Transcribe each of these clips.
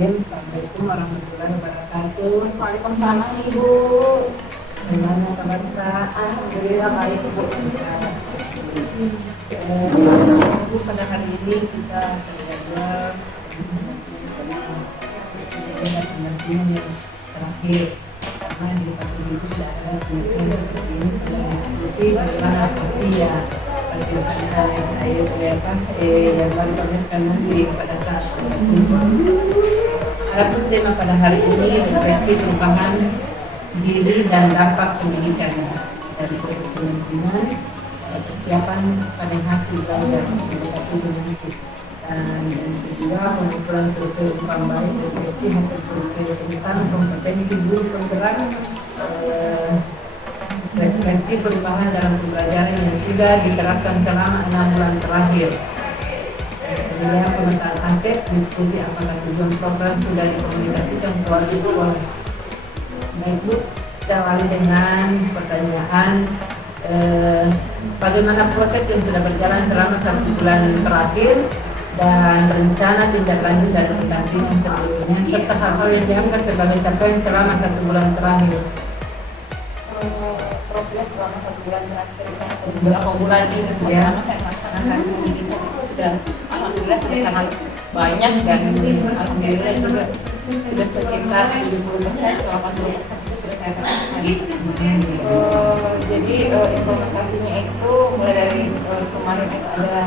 Assalamualaikum warahmatullahi wabarakatuh. Waalaikumsalam Ibu. Gimana kabar Kak? Alhamdulillah baik Ibu. Ibu, pada hari ini kita belajar pendampingan yang terakhir, karena di depan ibu tidak ada pendampingan seperti ini. Tidak diskusi bagaimana ya hasilkan yang baru kami akan nanti pada saat Adapun tema pada hari ini refleksi perubahan diri dan dampak pendidikan dari proses pendidikan, persiapan pada hasil belajar komunikasi linguistik, dan yang kedua pengumpulan survei umpan baik refleksi hasil survei tentang kompetensi guru penggerak, refleksi perubahan dalam pembelajaran yang sudah diterapkan selama 6 bulan terakhir. Kemudian pemetaan aset, diskusi apakah tujuan program sudah dikomunikasikan ke wali sekolah. Baik Bu, kita awali dengan pertanyaan bagaimana proses yang sudah berjalan selama 1 bulan terakhir dan rencana tindak lanjut dan pendampingan selanjutnya serta hal-hal yang dianggap sebagai capaian selama 1 bulan terakhir. Progres selama 1 bulan terakhir beberapa bulan ini selama saya melaksanakan pendidikan itu sudah alhamdulillah sudah sangat banyak dan alhamdulillah juga sudah sekitar 70% atau 80% itu sudah saya terapkan. Jadi implementasinya itu mulai dari kemarin itu ada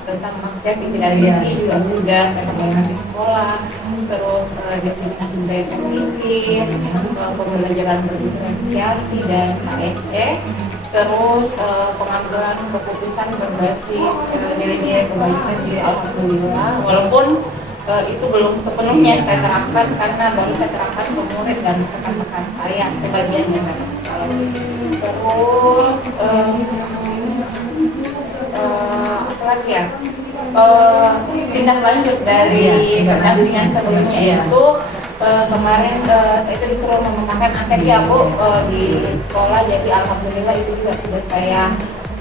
tentang maksudnya visi dan misi juga sudah saya lakukan di sekolah, terus diseminasi budaya positif, pembelajaran berdiferensiasi dan HSE, terus pengambilan keputusan berbasis nilai-nilai kebaikan diri alhamdulillah, walaupun itu belum sepenuhnya saya terapkan karena baru saya terapkan ke murid dan rekan-rekan saya sebagian yang terus apa lagi ya, tindak lanjut dari pendampingan sebelumnya yaitu kemarin saya itu disuruh memetakan aset ya Bu di sekolah, jadi alhamdulillah itu juga sudah saya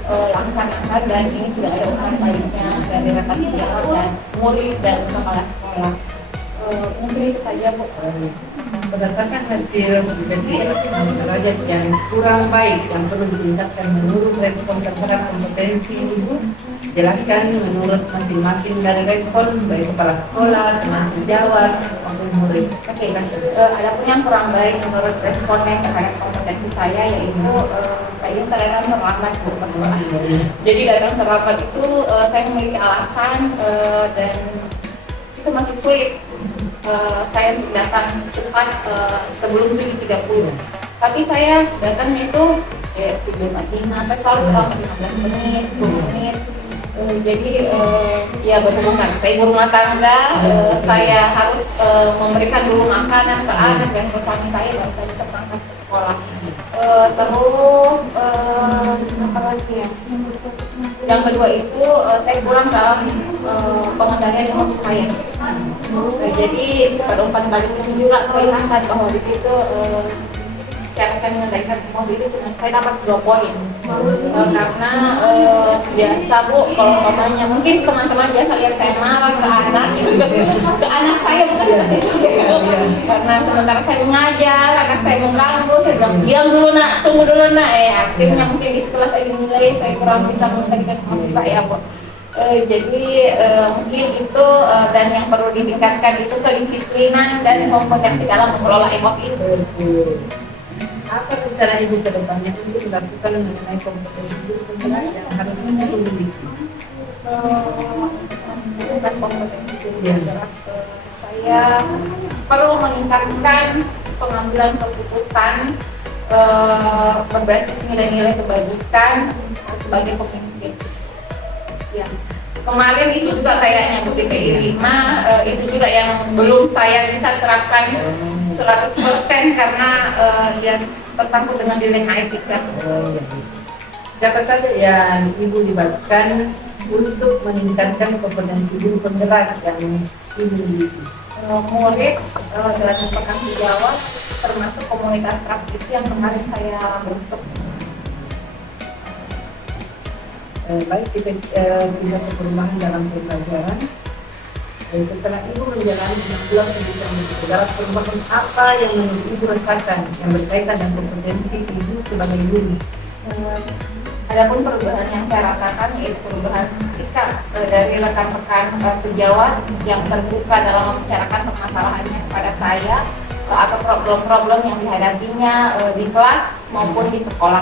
laksanakan dan ini sudah ada umpan baliknya dari rekan sejawat dan murid dan kepala sekolah. Mungkin itu saja Bu. Berdasarkan hasil derajat yang kurang baik yang perlu ditingkatkan menurut respon terhadap kompetensi ibu, jelaskan menurut masing-masing dari respon baik kepala sekolah, teman sejawat maupun murid. Oke, ada pun yang kurang baik menurut responnya terhadap kompetensi saya yaitu saya datang terlambat Bu ke sekolah. Jadi datang terlambat itu saya memiliki alasan dan itu masih sulit. Saya datang cepat sebelum 7.30, tapi saya datangnya itu 7.45, saya selalu terlambat 15 menit, 10 menit. Jadi ya berhubungan, saya ibu rumah tangga, saya harus memberikan dulu makanan ke anak dan ke suami saya baru saya bisa berangkat ke sekolah. Terus apa lagi ya? Yang kedua itu saya kurang dalam pengendalian emosi saya. Jadi pada umpan balik ini juga kelihatan bahwa di situ cara saya mengendalikan emosi itu cuma saya dapat 2 poin. Karena biasa Bu, kalau umpamanya mungkin teman-teman biasa lihat saya marah ke anak saya bukan ke siswa. Karena sementara saya mengajar, anak saya mengganggu, saya bilang diam dulu nak, tunggu dulu nak. Akhirnya mungkin di sekolah saya dinilai saya kurang bisa mengendalikan emosi saya Bu. Jadi mungkin itu dan yang perlu ditingkatkan itu kedisiplinan dan kompetensi dalam mengelola emosi itu. Apa rencana ibu ke depannya untuk dilakukan mengenai kompetensi guru penggerak yang harus dimiliki? Meningkatkan kompetensi guru penggerak, saya perlu meningkatkan pengambilan keputusan berbasis nilai-nilai kebajikan sebagai pemimpin. Ya. Kemarin itu juga kayaknya Bu DPI 5 itu juga yang belum saya bisa terapkan 100% karena dia tersangkut dengan dilema etika. Siapa saja yang ibu libatkan untuk meningkatkan kompetensi guru penggerak yang ibu miliki? Murid dan rekan sejawat termasuk komunitas praktisi yang kemarin saya bentuk. Baik, kita perubahan dalam pembelajaran. Setelah Ibu menjalani 6 bulan pendidikan di saudara, perubahan apa yang menurut Ibu rasakan yang berkaitan dengan kompetensi Ibu sebagai guru? Adapun perubahan yang saya rasakan yaitu perubahan sikap dari rekan-rekan sejawat yang terbuka dalam membicarakan permasalahannya kepada saya atau problem-problem yang dihadapinya di kelas maupun di sekolah.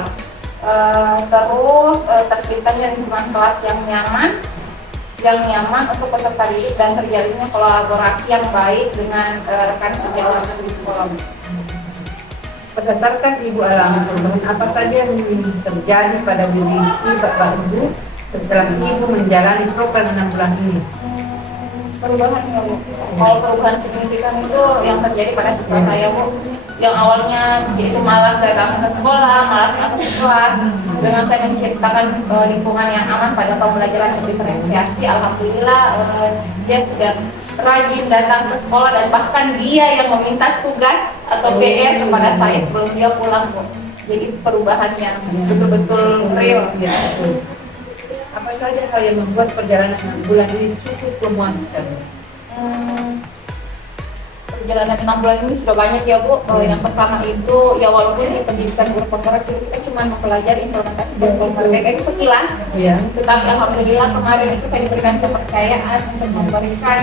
Terus terciptanya lingkungan kelas yang nyaman untuk peserta didik dan terjalinnya kolaborasi yang baik dengan rekan sejawat di sekolah. Berdasarkan Ibu alami perubahan apa saja yang terjadi pada diri Bapak Ibu setelah Ibu menjalani program 6 bulan ini? Perubahan ya Bu. Kalau perubahan signifikan itu yang terjadi pada siswa saya Bu, yang awalnya yaitu malas datang ke sekolah, malas datang ke kelas. Dengan saya menciptakan lingkungan yang aman pada pembelajaran diferensiasi, alhamdulillah dia sudah rajin datang ke sekolah dan bahkan dia yang meminta tugas atau PR kepada saya sebelum dia pulang Bu. Jadi perubahan yang betul-betul real. Ya, betul. Apa saja hal yang membuat perjalanan 6 bulan ini cukup memuaskan? Perjalanan 6 bulan ini sudah banyak ya Bu. Yang pertama itu ya walaupun di pendidikan guru penggerak kita cuma mempelajari implementasi guru penggerak itu sekilas, tetapi alhamdulillah kemarin itu saya diberikan kepercayaan untuk memberikan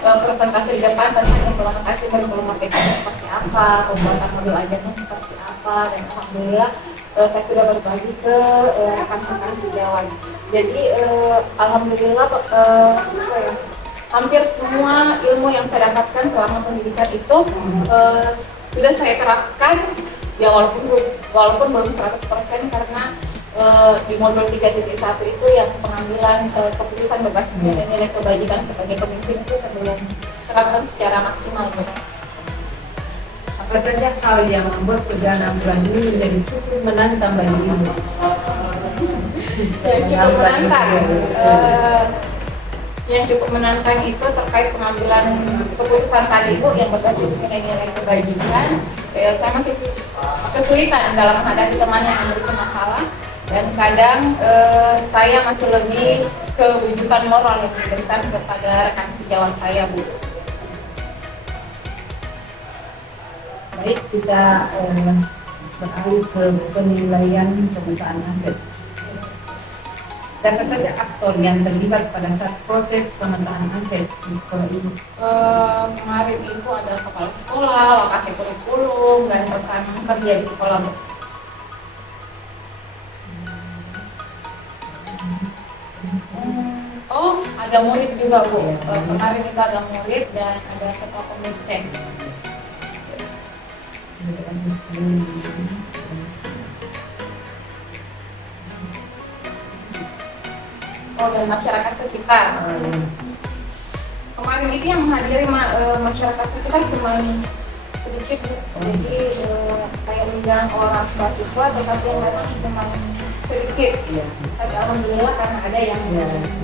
presentasi di depan tentang implementasi guru penggerak seperti apa, pembuatan modul ajarnya seperti apa, dan alhamdulillah saya sudah berbagi ke rekan-rekan sejawat. Jadi alhamdulillah hampir semua ilmu yang saya dapatkan selama pendidikan itu sudah saya terapkan ya walaupun belum 100% karena di modul 3.1 itu yang pengambilan keputusan berbasis nilai kebajikan sebagai pemimpin itu saya belum terapkan secara maksimal. Apa saja hal yang membuat perjalanan 6 bulan ini menjadi cukup menantang bagi Ibu? Yang cukup menantang itu terkait pengambilan keputusan tadi Bu yang berbasis nilai-nilai kebajikan. Saya masih kesulitan dalam menghadapi teman yang memiliki masalah dan kadang saya masih lebih ke wujudan moral yang diberikan kepada rekan sejawat saya Bu. Baik, kita beralih ke penilaian pemetaan aset. Siapa saja aktor yang terlibat pada saat proses pemetaan aset di sekolah ini? Kemarin itu ada kepala sekolah, lokasi kurikulum, dan rekan kerja di sekolah. Oh, ada murid juga Bu. Kemarin itu ada murid dan ada ketua komite. Oh, dan masyarakat sekitar. Kemarin itu yang menghadiri masyarakat sekitar cuma sedikit, jadi kayak undang orang mahasiswa, tetapi yang datang cuma sedikit. Tapi alhamdulillah karena ada yang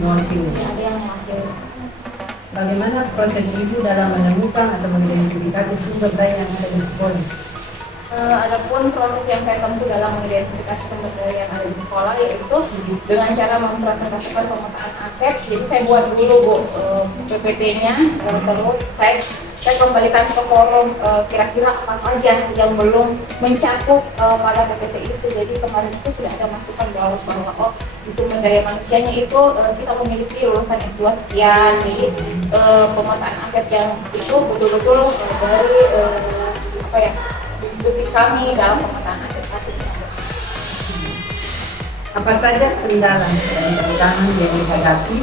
mewakili. Bagaimana proses Ibu dalam menemukan atau mengidentifikasi sumber daya yang ada di sekolah? Adapun proses yang saya tempuh dalam mengidentifikasi sumber daya yang ada di sekolah yaitu dengan cara mempresentasikan pemetaan aset. Jadi saya buat dulu Bu PPT-nya, terus saya kembalikan ke forum kira-kira apa saja yang belum mencakup pada PPT itu. Jadi kemarin itu sudah ada masukan bahwa di sumber daya manusianya itu kita memiliki lulusan S2 sekian. Jadi pemetaan aset yang itu betul-betul dari diskusi kami dalam pemetaan aset. Apa saja kendala dan tantangan yang dihadapi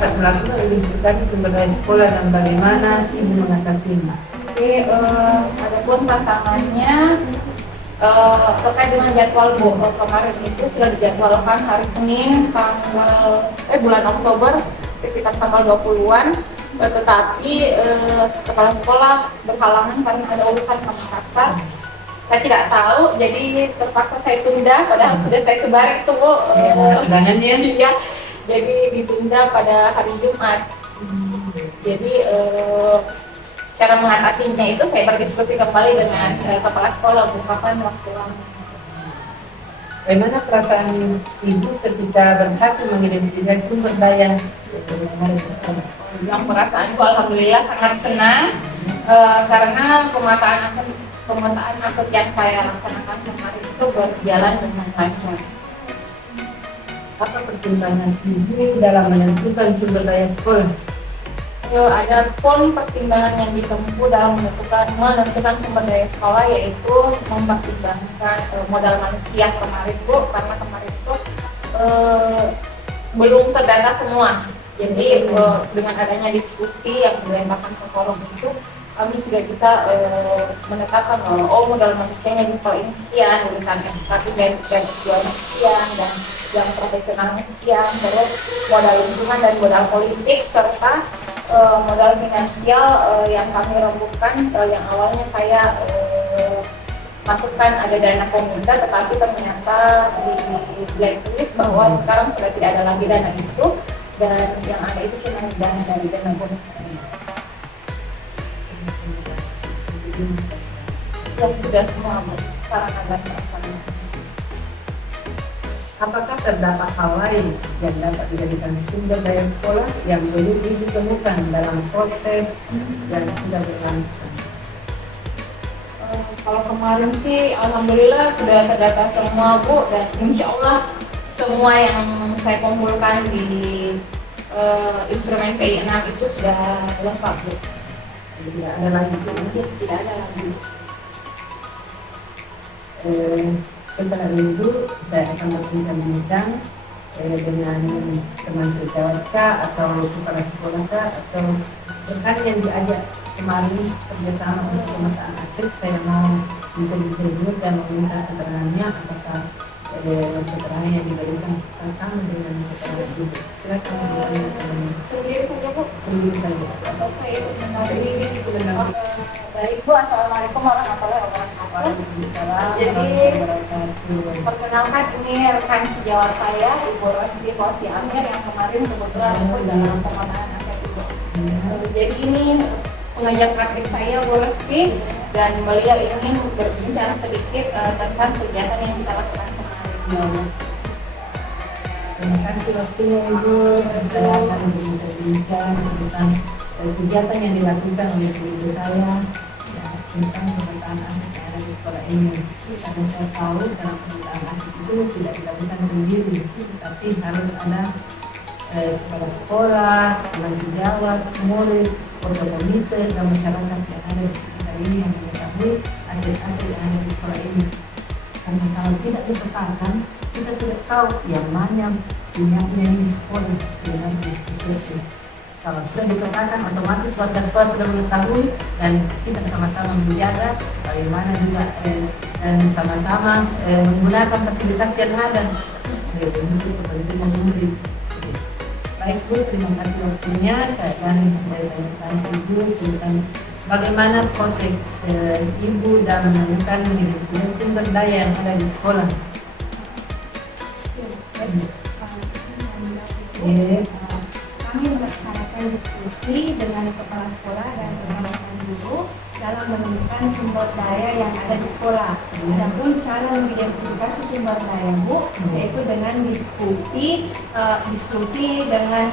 saat melakukan identifikasi sumber daya sekolah dan bagaimana Ibu mengatasinya? Oke, adapun tantangannya terkait dengan jadwal Bu. Kemarin itu sudah dijadwalkan hari Senin bulan Oktober sekitar tanggal 20-an, tetapi kepala sekolah berhalangan karena ada urusan ke Makassar. Saya tidak tahu, jadi terpaksa saya tunda, padahal sudah saya sebar itu Bu undangannya ya. Jadi ditunda pada hari Jumat. Jadi cara mengatasinya itu saya berdiskusi kembali dengan kepala sekolah Bu, kapan waktu lama. Bagaimana perasaan Ibu ketika berhasil mengidentifikasi sumber daya yang ada di sekolah? Yang perasaanku alhamdulillah sangat senang karena pemetaan aset yang saya laksanakan kemarin itu berjalan dengan lancar. Apa pertimbangan Ibu dalam menentukan sumber daya sekolah? Ada poin pertimbangan yang ditempuh dalam menentukan sumber daya sekolah, yaitu mempertimbangkan modal manusia kemarin Bu, karena kemarin itu belum terdata semua. Jadi dengan adanya diskusi yang dilemparkan ke forum itu, kami sudah bisa menetapkan bahwa modal manusianya di sekolah ini sekian, lulusan S1 dan S2-nya sekian, dan yang profesionalnya sekian, terus modal lingkungan dan modal politik, serta modal finansial yang kami rembukan, yang awalnya saya masukkan ada dana pemerintah, tetapi ternyata di blacklist bahwa sekarang sudah tidak ada lagi dana itu, dan yang ada itu cuma dana dari dana bos yang sudah semua sarana dan prasarana. Apakah terdapat hal lain yang dapat dijadikan sumber daya sekolah yang belum ditemukan dalam proses yang sudah berlangsung? Kalau kemarin sih alhamdulillah sudah terdata semua Bu, dan insya Allah semua yang saya kumpulkan di instrumen PI 6 itu sudah lengkap Bu. Tidak ada lagi Bu. Tidak ada lagi. Setelah itu saya akan berbincang-bincang dengan teman sejawat kah, atau kepala sekolah kah, atau rekan yang diajak kemarin kerjasama untuk pemetaan aset. Saya mau bincang-bincang dulu, saya mau minta keterangannya apakah keterangan yang diberikan sama dengan keterangan ibu. Silakan Sendiri saja Bu. sendiri saja. Atau saya ikut mendampingi gitu. Baik Bu, assalamualaikum warahmatullahi wabarakatuh. Jadi perkenalkan, ini rekan sejawat saya Ibu Rosdi Fauzi Amir yang kemarin kebetulan ikut dalam pemetaan aset itu. Jadi ini pengajak praktik saya Bu Rosdi, dan beliau ingin berbincang sedikit tentang kegiatan yang kita lakukan kemarin. Terima kasih waktunya Ibu. Saya akan berbincang tentang kegiatan yang dilakukan oleh ibu saya tentang pemetaan aset yang ada di sekolah ini. Karena saya tahu dalam pemetaan aset itu tidak dilakukan sendiri, tapi harus ada kepala sekolah, teman sejawat, murid, ketua komite, dan masyarakat yang ada di sekitar ini yang mengetahui aset-aset yang ada di sekolah ini. Karena kalau tidak dipetakan, kita tidak tahu yang mana punyanya ini sekolah sebenarnya sesuatu. Kalau sudah dipetakan, otomatis warga sekolah sudah mengetahui, dan kita sama-sama menjaga bagaimana juga dan sama-sama menggunakan fasilitas yang ada untuk kepentingan murid. Baik Bu, terima kasih waktunya. Saya akan bertanya Ibu tentang bagaimana proses Ibu dalam menemukan sumber daya yang ada di sekolah. Kami melaksanakan diskusi dengan kepala sekolah dan rekan-rekan guru dalam menemukan sumber daya yang ada di sekolah. Adapun cara mengidentifikasi sumber daya Bu, yaitu dengan diskusi dengan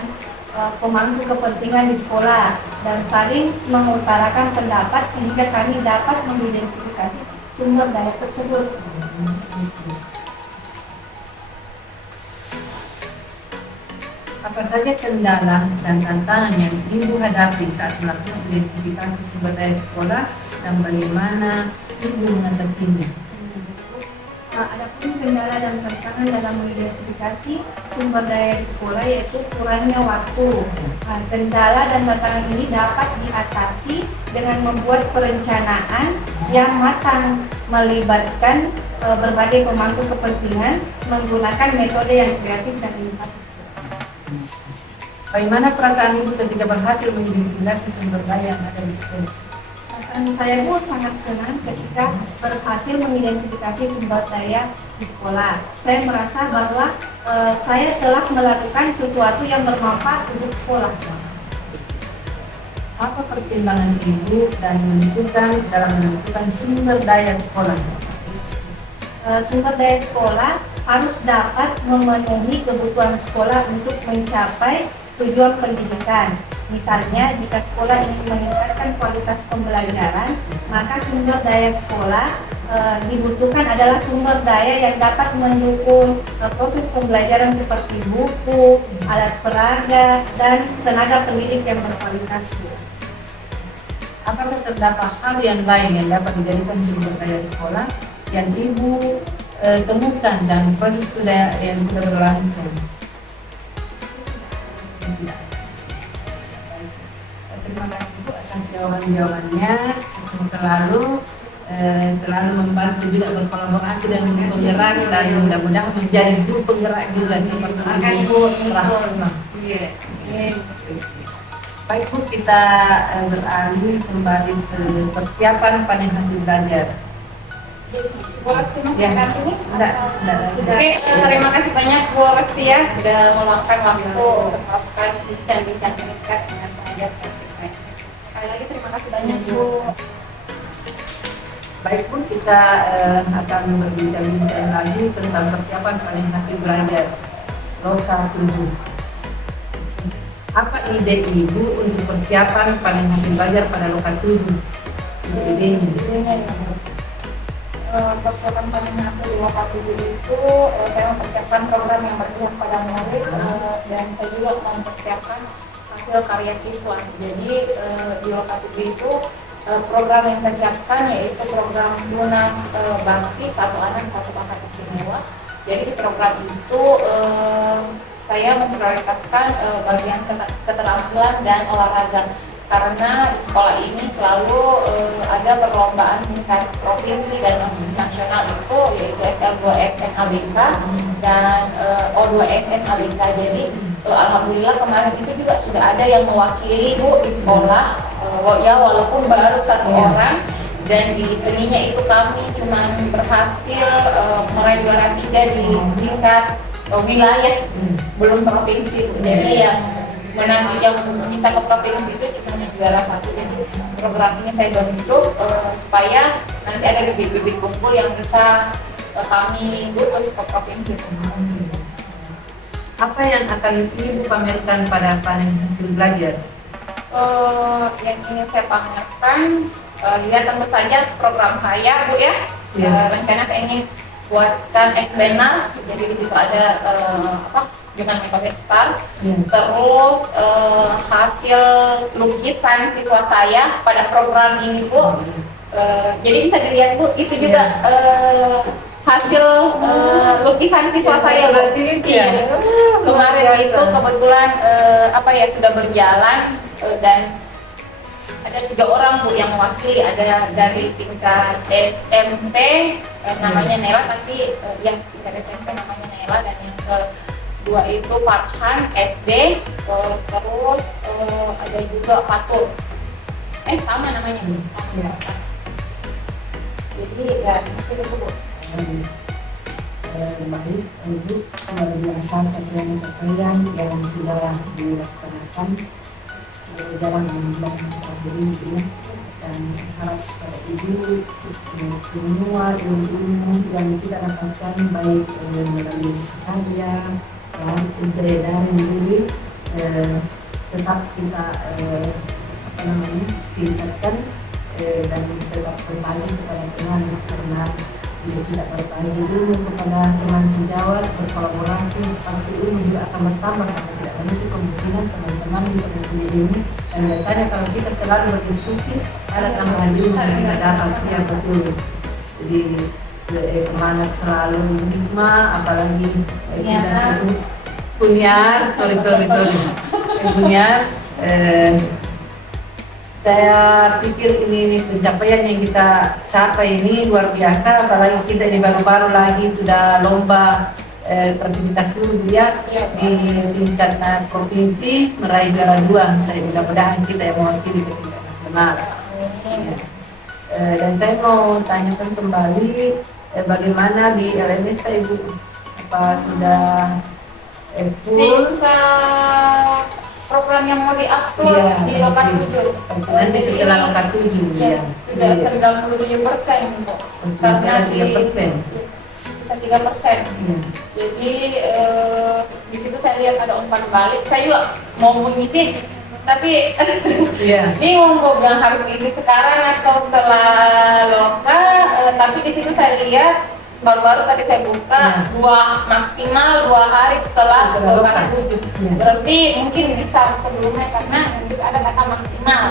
pemangku kepentingan di sekolah, dan saling mengutarakan pendapat sehingga kami dapat mengidentifikasi sumber daya tersebut. Apa saja kendala dan tantangan yang Ibu hadapi saat melakukan identifikasi sumber daya sekolah, dan bagaimana Ibu mengatasinya? Adapun kendala dan tantangan dalam mengidentifikasi sumber daya di sekolah yaitu kurangnya waktu. Kendala dan tantangan ini dapat diatasi dengan membuat perencanaan yang matang, melibatkan berbagai pemangku kepentingan, menggunakan metode yang kreatif dan inovatif. Bagaimana perasaan Ibu ketika berhasil mengidentifikasi sumber daya yang ada di sekolah? Perasaan saya Bu sangat senang ketika berhasil mengidentifikasi sumber daya di sekolah. Saya merasa bahwa saya telah melakukan sesuatu yang bermanfaat untuk sekolah. Apa pertimbangan Ibu dalam menentukan sumber daya sekolah? Sumber daya sekolah harus dapat memenuhi kebutuhan sekolah untuk mencapai tujuan pendidikan. Misalnya, jika sekolah ingin meningkatkan kualitas pembelajaran, maka sumber daya sekolah dibutuhkan adalah sumber daya yang dapat mendukung proses pembelajaran seperti buku, alat peraga, dan tenaga pendidik yang berkualitas. Apakah terdapat hal yang lain yang dapat dijadikan sumber daya sekolah yang Ibu temukan dan proses yang sudah berlangsung? Terima kasih Bu atas jawaban-jawabannya. Sukses selalu, selalu membantu juga berkolaborasi dan penggerak, dan mudah-mudahan menjadi penggerak juga seperti Ibu Rahma. Baik Bu, kita beralih kembali ke persiapan panen hasil belajar. Bu Resti masih akan ini? Enggak. Oke, terima kasih banyak Bu Resti ya sudah meluangkan waktu untuk melakukan bincang-bincang singkat dengan pengajar praktik saya. Sekali lagi terima kasih banyak Bu. Baik Bu, kita akan berbincang-bincang lagi tentang persiapan panen hasil belajar Loka 7. Apa ide Ibu untuk persiapan panen hasil belajar pada Loka 7? Idenya. Persiapan panen hasil di Loka 7 itu saya mempersiapkan program yang berpihak pada murid, dan saya juga mempersiapkan hasil karya siswa. Jadi di Loka 7 itu program yang saya siapkan yaitu program Lunas Bakti Satu Anak Satu Bakat Istimewa. Jadi di program itu saya memprioritaskan bagian keterampilan dan olahraga, karena di sekolah ini selalu ada perlombaan tingkat provinsi dan nasional itu yaitu FL2SN ABK dan O2SN ABK. Jadi alhamdulillah kemarin itu juga sudah ada yang mewakili Bu di sekolah, ya walaupun baru satu orang, dan di seninya itu kami cuma berhasil meraih juara 3 di tingkat wilayah, belum provinsi. Jadi yang menang, yang bisa ke provinsi itu cuma juara 1. Jadi program ini saya bentuk supaya nanti ada bibit-bibit kumpul yang bisa kami utus ke provinsi. Apa yang akan Ibu pamerkan pada panen hasil belajar? Yang ingin saya pamerkan, ya tentu saja program saya Bu ya. Rencana saya ingin buatkan eksternal, jadi di situ ada dengan metode STAR. Terus hasil lukisan siswa saya pada program ini Bu, jadi bisa dilihat Bu, itu juga hasil lukisan siswa saya Bu. Iya. Kemarin itu kebetulan sudah berjalan, dan ada 3 orang Bu yang mewakili, ada dari tingkat SMP namanya Nela, tapi yang tingkat SMP namanya Nela, dan yang kedua itu Farhan SD, terus ada juga Fatur, sama namanya Bu. Jadi ya mungkin itu Bu. Baik, Ibu, luar biasa capaian-capaian yang sudah dilaksanakan dalam bulan ini, dan saya harap Ibu semua ilmu yang kita dapatkan baik melalui karya dan beredar ini tetap kita tingkatkan dan tetap berbagi kepada Tuhan, karena jika tidak berbagi ilmu kepada teman sejawat, berkolaborasi, pasti ilmu juga akan bertambah, karena tidak menutup kemungkinan teman-teman juga mempunyai ilmu. Dan biasanya kalau kita selalu berdiskusi, ada tambahan ilmu yang kita dapat. Ya betul. Jadi semangat selalu hikmah, apalagi kita sebut Punyar, Punyar. Saya pikir ini pencapaian yang kita capai ini luar biasa, apalagi kita ini baru-baru lagi sudah lomba kreativitas dulu dia di tingkat provinsi meraih juara 2. Saya mudah-mudahan kita yang mewakili ke tingkat nasional. Dan saya mau tanyakan kembali bagaimana di LMS Ibu, apa sudah full? Sisa program yang mau diatur di Loka 7. Nanti setelah Loka 7 sudah 97% Bu. Karena di bisa 3%. Iya. Jadi di situ saya lihat ada umpan balik. Saya juga mau mengisi, tapi Iya. bingung mau bilang harus diisi sekarang atau setelah loka. Tapi di situ saya lihat baru-baru tadi saya buka maksimal 2 hari setelah Setelah loka loka. 7. Iya. Berarti mungkin bisa sebelumnya karena di situ ada kata maksimal.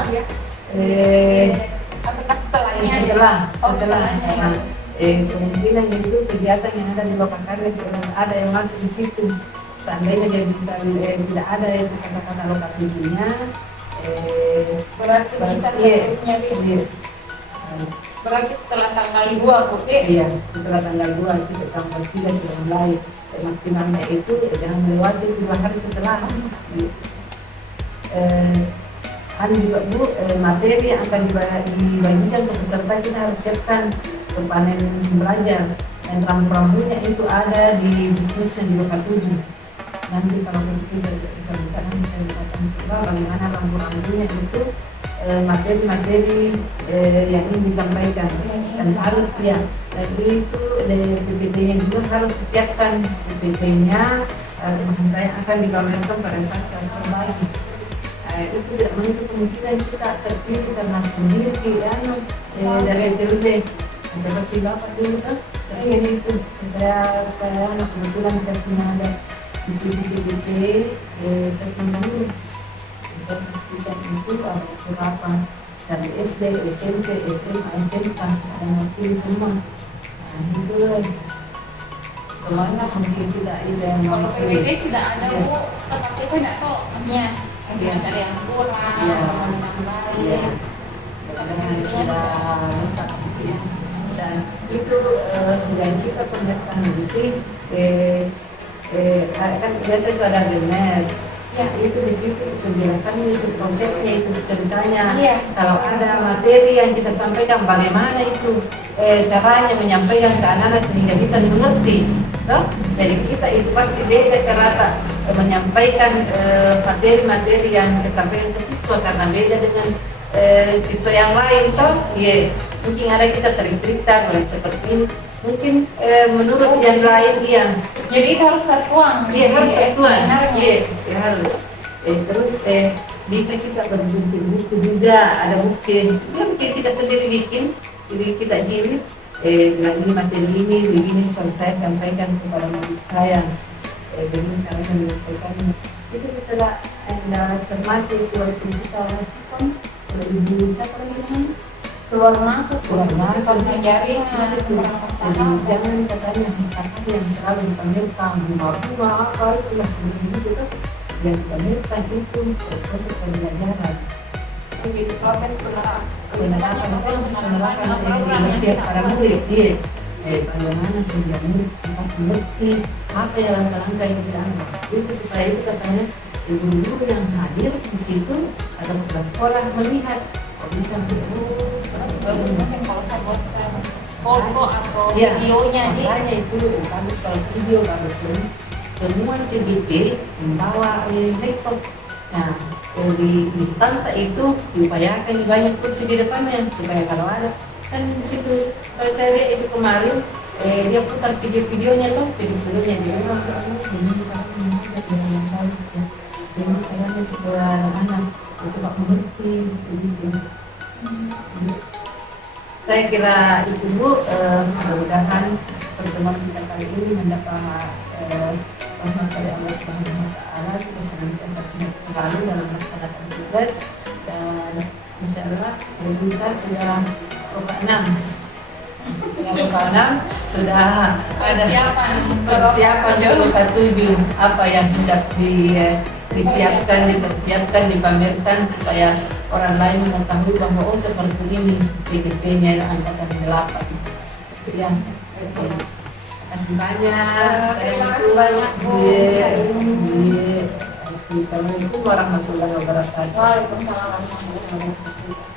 Apakah setelahnya? Setelah Setelahnya. Nah, kemungkinan itu kegiatan yang ada di Bapak Karya sedang ada yang masuk di situ. Seandainya dia bisa tidak ada itu kata-kata lokasinya, Berarti bisa sebelumnya. iya. Berarti setelah tanggal 2 Budi. Iya, setelah tanggal 2 kita tanggal 3 sudah mulai. Maksimalnya itu jangan melewati 2 hari setelah. Ada juga Bu, materi yang akan dibagikan ke peserta kita harus siapkan ke panen belajar, dan rambu-rambunya itu ada di bukunya di Bapak 7. Nanti kalau kita bisa buka, nanti saya akan coba bagaimana rambu-rambunya itu, materi-materi yang ingin disampaikan, dan harus ya, dan itu PPT-nya juga harus disiapkan, PPT-nya yang akan dipamerkan pada saat kelas terbagi. Itu tidak menutup kemungkinan kita terpilih karena sendiri dari SLB seperti Bapak dulu kan, tapi ini itu saya kebetulan saya punya ada di CPCPP, saya punya dulu saya saksikan itu ada beberapa dari SD, SMP, SMA, SMK ada yang pilih semua. Nah itu semuanya mungkin tidak ada yang Kalau pilih. PPT sudah ada Bu, tetapi saya tidak tahu maksudnya mungkin ada yang kurang atau tambahin. Dengan sudah lengkap gitu ya. Dan itu yang kita perlihatkan nanti kan biasa itu ada benar. Ya itu di situ penjelasannya, itu konsepnya, itu ceritanya. Iya. Kalau ada materi yang kita sampaikan, bagaimana itu caranya menyampaikan ke anak-anak sehingga bisa dimengerti. Toh? Jadi kita itu pasti beda cara menyampaikan materi-materi yang disampaikan ke siswa karena beda dengan siswa yang lain. Toh? Yeah. Mungkin ada kita cerita mulai seperti ini. Mungkin menurut yang lain dia. Jadi itu harus tertuang. Iya harus di tertuang. seminarnya. Iya ya harus. Terus bisa kita berbukti juga, ada bukti. Ya mungkin kita sendiri bikin, jadi kita jilid. Bilang ini materi ini, begini kalau saya sampaikan kepada murid saya. Begini caranya menyampaikannya. Itu kita cermati itu waktu kita lakukan. Kalau ibu siapa lagi namanya? Keluar masuk, Jaringan. jaringan, Jadi jangan katanya masyarakat yang selalu dipamerkan bunga-bunga apa itu lah seperti itu kan, yang dipamerkan itu proses pembelajaran. Jadi proses Penerapan para murid, bagaimana sehingga murid cepat mengerti apa yang langkah-langkah yang kita ambil. Itu supaya itu katanya guru-guru yang hadir di situ atau ke sekolah melihat bisa mungkin kalau saya buat foto atau ya, videonya makanya itu bagus kalau video bagus semua CBP membawa laptop. Nah di stanta itu diupayakan banyak kursi di depannya supaya kalau ada kan di situ saya lihat itu kemarin dia putar video-videonya tuh video-videonya di rumah ini caranya supaya anak coba mengerti begitu. Saya kira itu Bu, mudah-mudahan pertemuan kita kali ini mendapat rahmat dari Allah Subhanahu wa Ta'ala. Kita senantiasa selalu dalam melaksanakan tugas, dan insya Allah bisa sudah Bapak 6. Dengan Bapak 6 sudah ada persiapan Bapak 7 apa yang hendak dipersiapkan, dipamerkan supaya orang lain mengetahui bahwa oh seperti ini CGP-nya angkatan 8. Ya, terima kasih banyak. Terima kasih banyak Bu. Assalamualaikum warahmatullahi wabarakatuh. Waalaikumsalam warahmatullahi wabarakatuh.